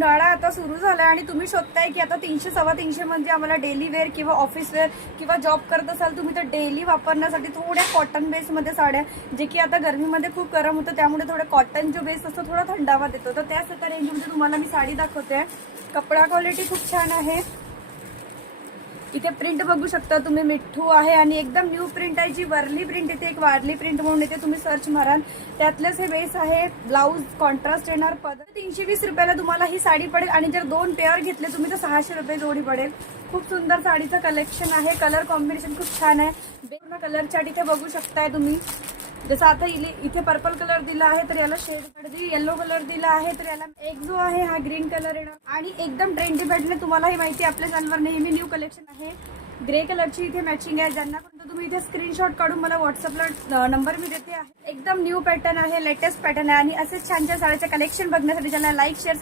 उन्हाळा आता सुरू झालाय आणि तुम्ही शोधताय की आता 300 350 म्हणजे आम्हाला डेली वेअर किंवा ऑफिस वेअर किंवा जॉब करत असाल तुम्ही तर डेली वापरण्यासाठी थोड्या कॉटन बेसमध्ये साड्या, जे की आता गरमीमध्ये खूप गरम होतं त्यामुळे थोडं कॉटन जो बेस असतो थोडा थंडावा देतो. तर त्याच रेंजमध्ये तुम्हाला मी साडी दाखवते. कपडा क्वालिटी खूप छान आहे. इथे प्रिंट बघू शकता तुम्ही, मिठ्ठू आहे आणि एकदम न्यू प्रिंट आहे जी वर्ली प्रिंट येते, एक वारली प्रिंट म्हणून येते. तुम्ही सर्च माराल त्यातलंच हे बेस आहे. ब्लाऊज कॉन्ट्रास्ट येणार. 320 रुपयाला तुम्हाला ही साडी पडेल आणि जर 2 पेअर घेतले तुम्ही तर 600 रुपये जोडी पडेल. खूप सुंदर साडीचं कलेक्शन आहे. कलर कॉम्बिनेशन खूप छान आहे. पूर्ण कलर चार्ट इथे बघू शकताय तुम्ही. जसं आता इथे पर्पल कलर दिला आहे तर याला शेड येलो कलर दिला आहे तर याला एक जो आहे हा ग्रीन कलर येणार आणि एकदम ट्रेंडी पॅटर्न. तुम्हाला ही माहिती आपल्या चॅनलवर नेहमी न्यू कलेक्शन आहे. ग्रे कलरची इथे मॅचिंग आहे. ज्यांना तुम्ही इथे स्क्रीनशॉट काढून मला व्हॉट्सअपला नंबर मी देते आहे. एकदम न्यू पॅटर्न आहे, लेटेस्ट पॅटर्न आहे आणि असेच छान छान साड्याचे कलेक्शन बघण्यासाठी ज्यांना लाईक शेअर